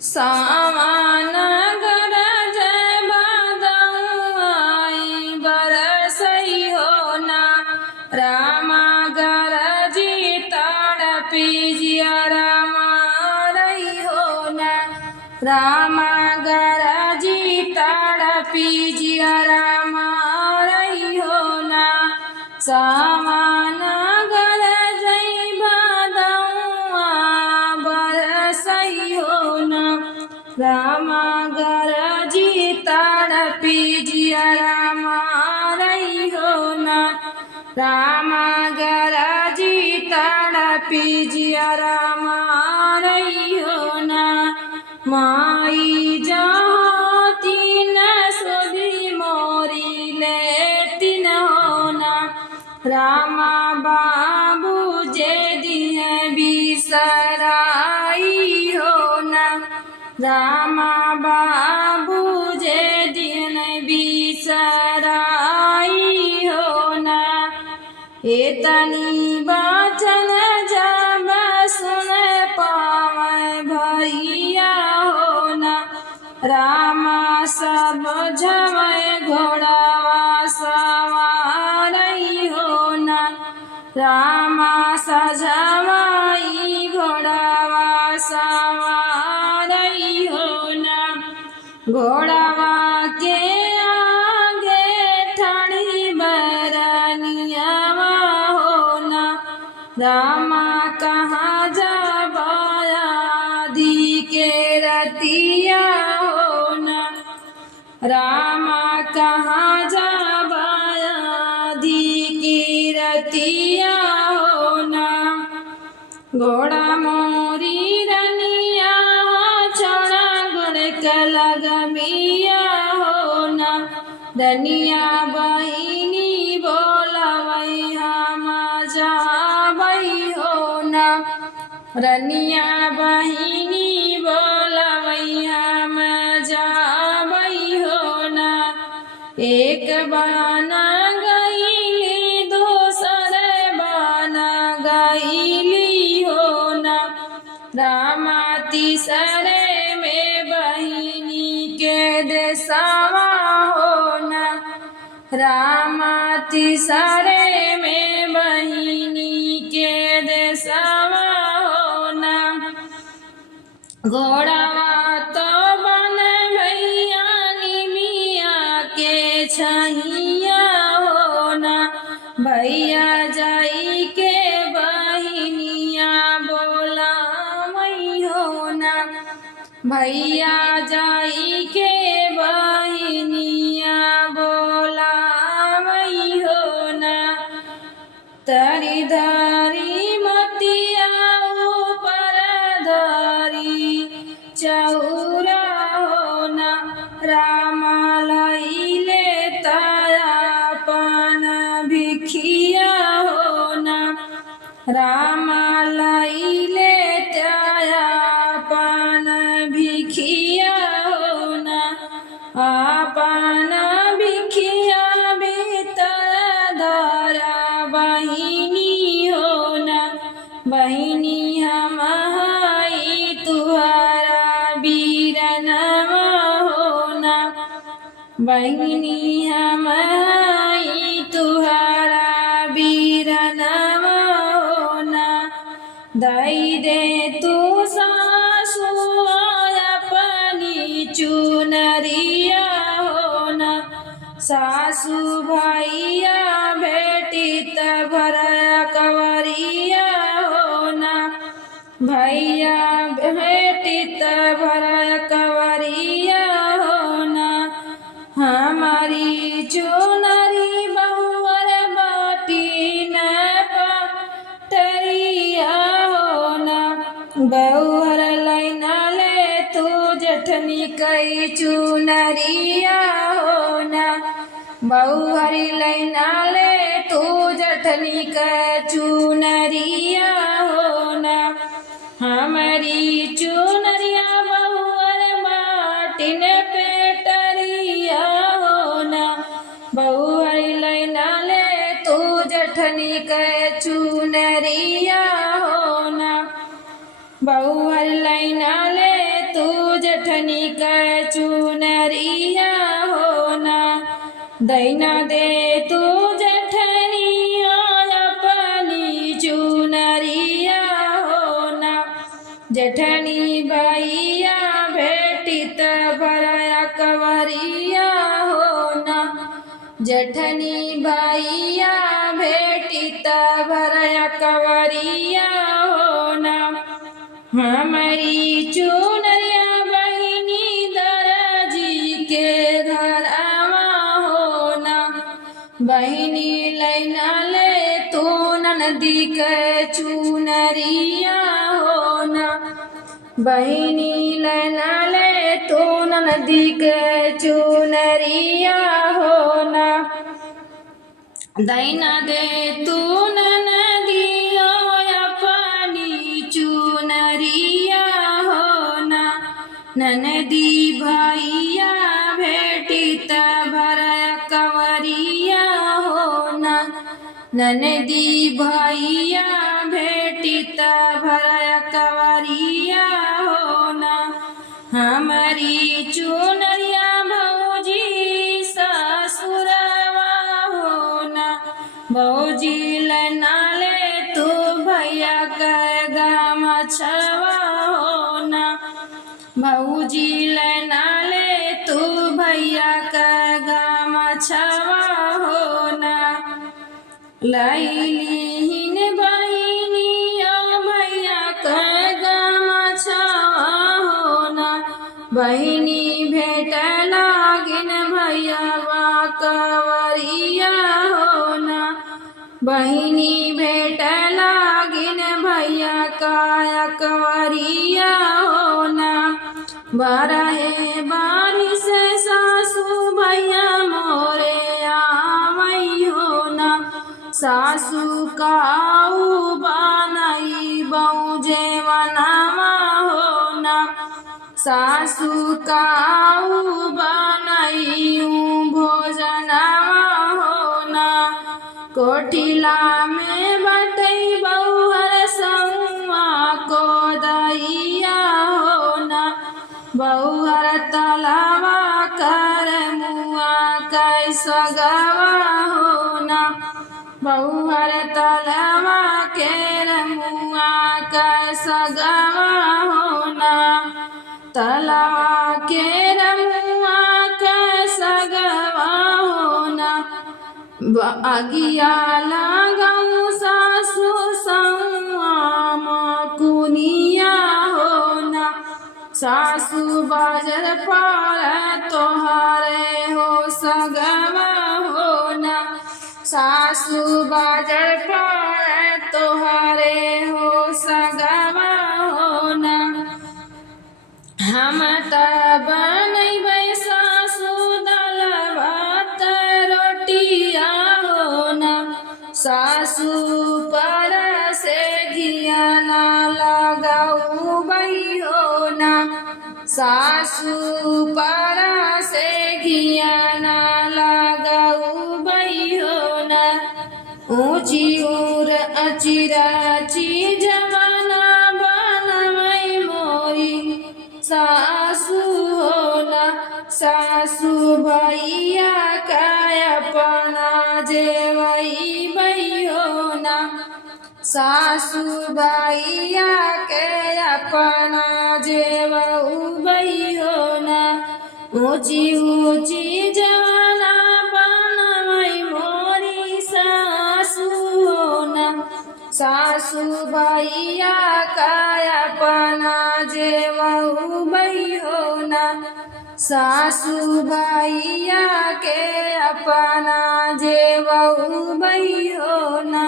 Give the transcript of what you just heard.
सावन गरज बदई बरसई हो ना रामा गरजी तड़पी जिया रामा रही हो ना रामा गरजी तड़पी जिया रामा रही हो ना सावन गरजई बदौआ बरसई हो ना रामा गरजी तड़पी जिया रामा रही हो ना रामा गरजी तड़पी जिया रामा रही हो ना माई जाती न सुधी मोरी लेती न होना रामा बाबू जे दिन बिसराई हो ना रामा बाबू जे दिन बिसराई हो ना एतनी बचन जब सुन पावे भैया हो ना रामा सब झवै घोड़ावा सवारई हो ना रामा सजवाई घोड़ावा सवारई हो ना घोड़ावा के आगे ठणी बरनियावा हो ना रामा कहाँ जाबाया दी के रतिया हो ना रामा कहाँ जाबाया दी की रतिया हो ना घोड़ा मोरी रनिया छोड़ा गुड़ कलगमिया हो ना रनिया बहिनी बोलवई हम जाबई हो ना रनिया बहिनी बोलवई हम जाबई हो ना एक बाना गईली दूसर बाना गईली हो ना रामा तीसरे में बहिनी के देसावा हो ना रामा तीसरे में बहिनी के देसावा हो ना घोड़ावा तो बन भैया निमिया के छहिया हो ना भैया जाई के बहिनिया बोला मई हो ना भैया जाई के बहिनिया बोला मई हो ना तरी धरी मोतिया ऊपर धरी चौरा हो ना रामा लईले ताया पान भिखिया हो ना रामा लईले ताया पान भिखिया हो ना आपन भिखिया भीतर धरा बहिनी हो ना बहिनी हम हाई तुहरा बीरनवा हो ना बहिनी हम हाई तुहरा बीरनवा हो ना दई दे तू सासु अपनी चुनरिया हो ना सासु भैया बेटी तभर कवरिया हो ना भैया बेटी तभर कवरिया हो ना हमारी चुनरी बहुवर बाटी न पटरिया हो ना बहुवर लैना ले तू जठनी कई चुनरिया हो ना बहुहरी लैना ले तू जठनी का चुनरिया हो ना हमारी चुनरिया बहुवर माटिन पेटरिया हो ना बहुहरी लैना ले तू जठनी का चुनरिया हो ना बहुहर लैना ले तू जेठनी कै चुनरिया हो ना दैना दे तू जेठनी अपनी चुनरिया हो ना जेठनी भैया भेटित भरया कवरिया हो ना जेठनी भैया भेटित भरया कवरिया हो ना हमारी चुनरिया बहिनी दरजी के घर आवा हो ना बहिनी लैना ले तो ननदी के चुनरिया हो ना बहिनी लैना ले तो ननदी के चुनरिया हो ना दैना दे तू ननदी अपनी चुनरिया हो ना ननदी भैया भेटित भरया कवरिया हो ना ननदी भैया भेटित भरया कवरिया हो ना हमारी चुनरिया भौजी ससुरवा हो ना भौजी लैना ले तू भैया के गमछवा हो ना भौजी लैना ले तू भैया के गमछवा हो ना लैलीन बहिनी भैया के गमछवा हो ना बहिनी भेट लागिन भैया कवरिया हो ना बहिनी भेट लागिन भैया काया कवरिया हो ना बरहे बारिश सासू भैया मोरे आवई हो ना सासू काऊ बनई बौजे वनामा हो ना सासू काऊ बनई भोजनवा हो ना कोठिला में बटई बहुहर सौआ को दैया हो ना बहुहर तलावा कर मुआ कैसा गवा हो ना बहुहर तलावा के मुआ कैसा गवा हो ना तलावा के मुआ कैसा गवा हो ना अगिया लगाऊ सासू सौआ कुनिया हो ना सासू बाजर पार तोहारे हो सगवा हो ना सासू बाजर पार तोहारे हो सगवा हो ना हम तब बनैबै सासू दाल भात रोटिया हो ना सासू पर से घिया ना लगाऊ बई हो ना सासू पर से घिया ना लगाऊ बई हो ना ऊंची उर अचिराची जमाना बनवई मोरी सासू हो ना सासू भैया का अपना जेवई बई हो ना सासू भैया के अपना जेवऊ बई हो ना ऊंची ऊंची जवाना बनवई मोरी सासू हो ना सासू भैया का अपना जेवऊ बई हो ना सासू भैया के अपना जेवऊ बई हो ना।